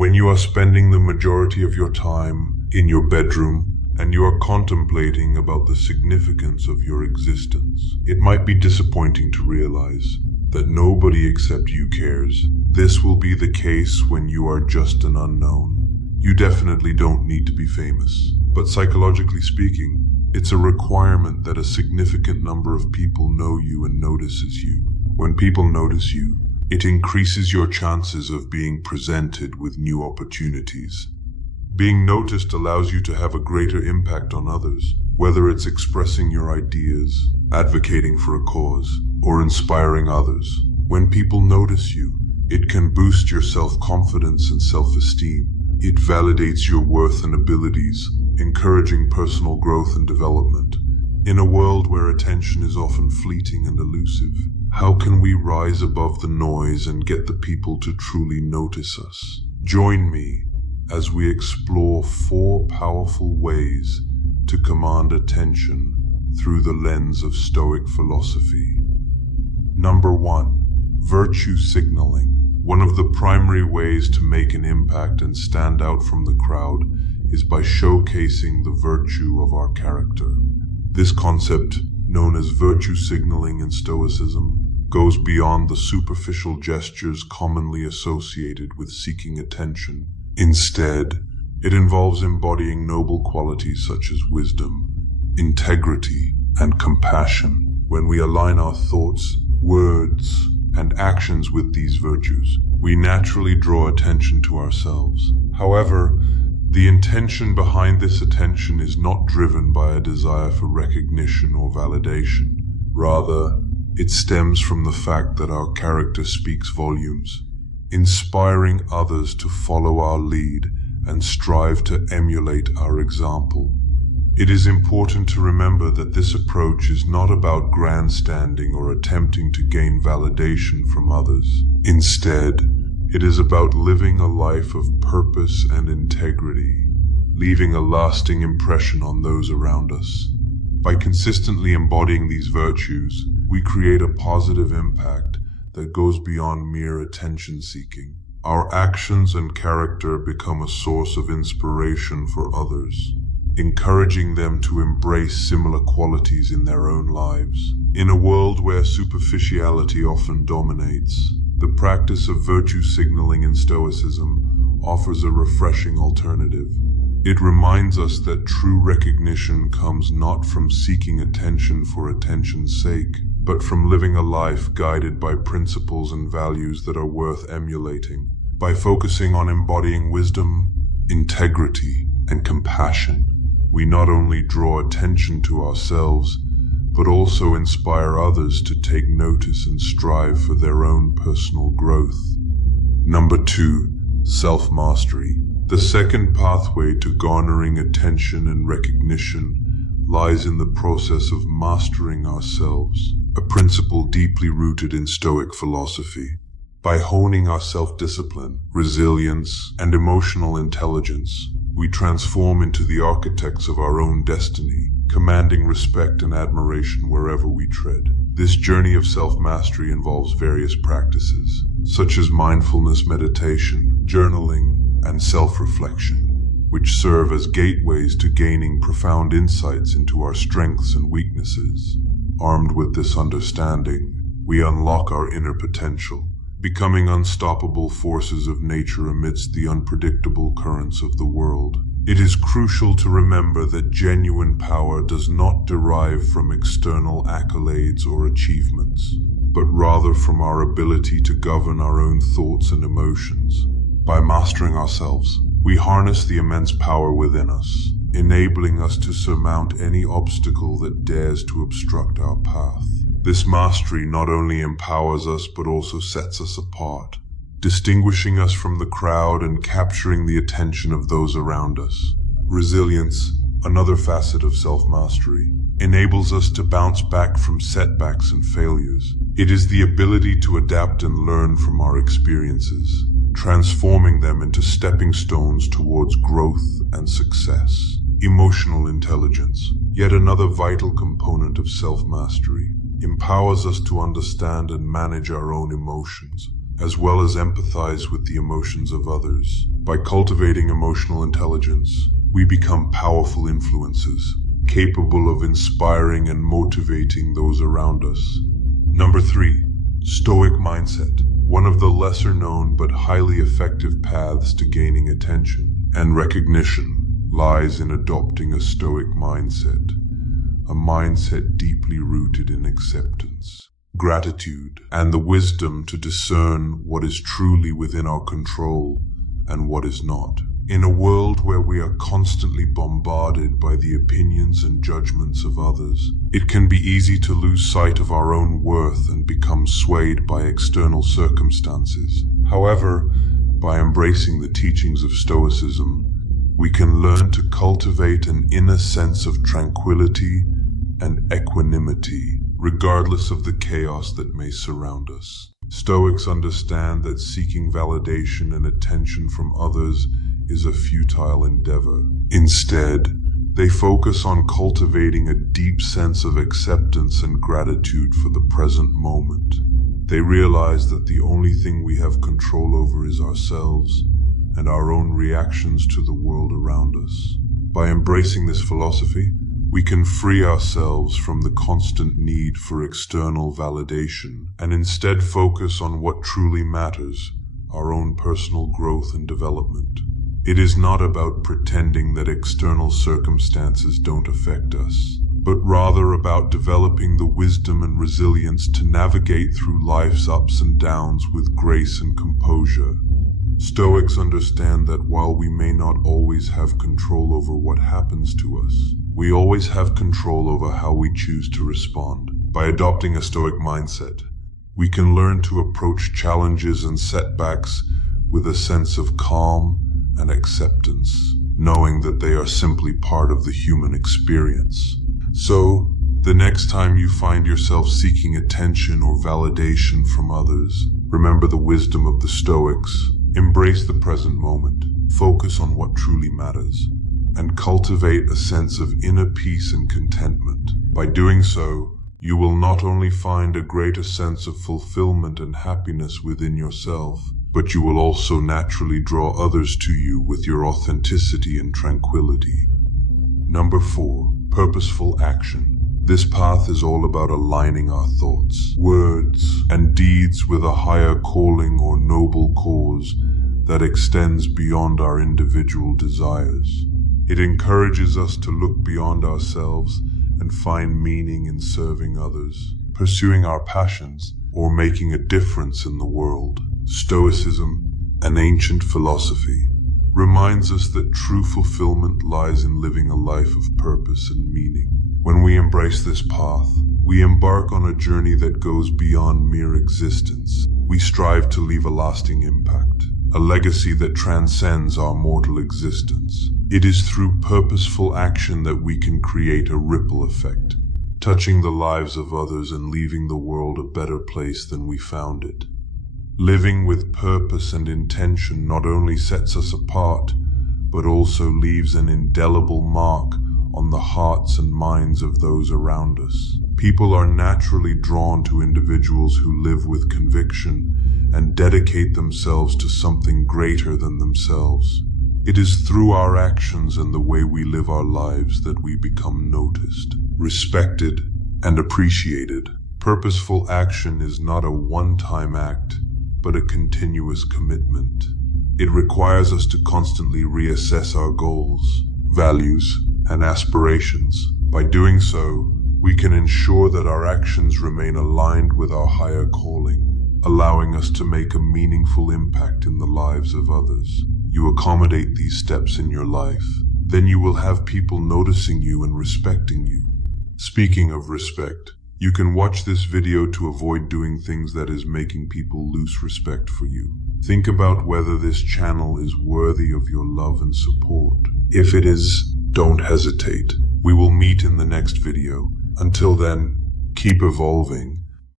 When you are spending the majority of your time in your bedroom and you are contemplating about the significance of your existence, it might be disappointing to realize that nobody except you cares. This will be the case when you are just an unknown. You definitely don't need to be famous, but psychologically speaking, it's a requirement that a significant number of people know you and notices you. When people notice you, it increases your chances of being presented with new opportunities. Being noticed allows you to have a greater impact on others, whether it's expressing your ideas, advocating for a cause, or inspiring others. When people notice you, it can boost your self-confidence and self-esteem. It validates your worth and abilities, encouraging personal growth and development. In a world where attention is often fleeting and elusive, how can we rise above the noise and get the people to truly notice us? Join me as we explore 4 powerful ways to command attention through the lens of Stoic philosophy. Number 1. Virtue signaling. One of the primary ways to make an impact and stand out from the crowd is by showcasing the virtue of our character. This concept, known as virtue signaling in Stoicism, goes beyond the superficial gestures commonly associated with seeking attention. Instead, it involves embodying noble qualities such as wisdom, integrity, and compassion. When we align our thoughts, words, and actions with these virtues, we naturally draw attention to ourselves. However, the intention behind this attention is not driven by a desire for recognition or validation. Rather, it stems from the fact that our character speaks volumes, inspiring others to follow our lead and strive to emulate our example. It is important to remember that this approach is not about grandstanding or attempting to gain validation from others. Instead, it is about living a life of purpose and integrity, leaving a lasting impression on those around us. By consistently embodying these virtues, we create a positive impact that goes beyond mere attention-seeking. Our actions and character become a source of inspiration for others, encouraging them to embrace similar qualities in their own lives. In a world where superficiality often dominates, the practice of virtue signaling in Stoicism offers a refreshing alternative. It reminds us that true recognition comes not from seeking attention for attention's sake, but from living a life guided by principles and values that are worth emulating. By focusing on embodying wisdom, integrity, and compassion, we not only draw attention to ourselves, but also inspire others to take notice and strive for their own personal growth. Number 2. Self-mastery. The second pathway to garnering attention and recognition lies in the process of mastering ourselves, a principle deeply rooted in Stoic philosophy. By honing our self-discipline, resilience, and emotional intelligence, we transform into the architects of our own destiny, commanding respect and admiration wherever we tread. This journey of self-mastery involves various practices, such as mindfulness meditation, journaling, and self-reflection, which serve as gateways to gaining profound insights into our strengths and weaknesses. Armed with this understanding, we unlock our inner potential, becoming unstoppable forces of nature amidst the unpredictable currents of the world. It is crucial to remember that genuine power does not derive from external accolades or achievements, but rather from our ability to govern our own thoughts and emotions. By mastering ourselves, we harness the immense power within us, enabling us to surmount any obstacle that dares to obstruct our path. This mastery not only empowers us but also sets us apart, distinguishing us from the crowd and capturing the attention of those around us. Resilience, another facet of self-mastery, enables us to bounce back from setbacks and failures. It is the ability to adapt and learn from our experiences, transforming them into stepping stones towards growth and success. Emotional intelligence, yet another vital component of self-mastery, empowers us to understand and manage our own emotions. as well as empathize with the emotions of others. By cultivating emotional intelligence, we become powerful influences, capable of inspiring and motivating those around us. Number 3. Stoic mindset. One of the lesser known but highly effective paths to gaining attention and recognition lies in adopting a Stoic mindset, a mindset deeply rooted in acceptance, gratitude, and the wisdom to discern what is truly within our control and what is not. In a world where we are constantly bombarded by the opinions and judgments of others, it can be easy to lose sight of our own worth and become swayed by external circumstances. However, by embracing the teachings of Stoicism, we can learn to cultivate an inner sense of tranquility and equanimity, regardless of the chaos that may surround us. Stoics understand that seeking validation and attention from others is a futile endeavor. Instead, they focus on cultivating a deep sense of acceptance and gratitude for the present moment. They realize that the only thing we have control over is ourselves and our own reactions to the world around us. By embracing this philosophy, we can free ourselves from the constant need for external validation and instead focus on what truly matters, our own personal growth and development. It is not about pretending that external circumstances don't affect us, but rather about developing the wisdom and resilience to navigate through life's ups and downs with grace and composure. Stoics understand that while we may not always have control over what happens to us, we always have control over how we choose to respond. By adopting a Stoic mindset, we can learn to approach challenges and setbacks with a sense of calm and acceptance, knowing that they are simply part of the human experience. So, the next time you find yourself seeking attention or validation from others, remember the wisdom of the Stoics. Embrace the present moment, focus on what truly matters, and cultivate a sense of inner peace and contentment. By doing so, you will not only find a greater sense of fulfillment and happiness within yourself, but you will also naturally draw others to you with your authenticity and tranquility. Number 4. Purposeful action. This path is all about aligning our thoughts, words, and deeds with a higher calling or noble cause that extends beyond our individual desires. It encourages us to look beyond ourselves and find meaning in serving others, pursuing our passions, or making a difference in the world. Stoicism, an ancient philosophy, reminds us that true fulfillment lies in living a life of purpose and meaning. When we embrace this path, we embark on a journey that goes beyond mere existence. We strive to leave a lasting impact, a legacy that transcends our mortal existence. It is through purposeful action that we can create a ripple effect, touching the lives of others and leaving the world a better place than we found it. Living with purpose and intention not only sets us apart, but also leaves an indelible mark on the hearts and minds of those around us. People are naturally drawn to individuals who live with conviction and dedicate themselves to something greater than themselves. It is through our actions and the way we live our lives that we become noticed, respected, and appreciated. Purposeful action is not a one-time act, but a continuous commitment. It requires us to constantly reassess our goals, values, and aspirations. By doing so, we can ensure that our actions remain aligned with our higher calling, allowing us to make a meaningful impact in the lives of others. You accommodate these steps in your life, then you will have people noticing you and respecting you. Speaking of respect, you can watch this video to avoid doing things that is making people lose respect for you. Think about whether this channel is worthy of your love and support. If it is, don't hesitate. We will meet in the next video. Until then, keep evolving.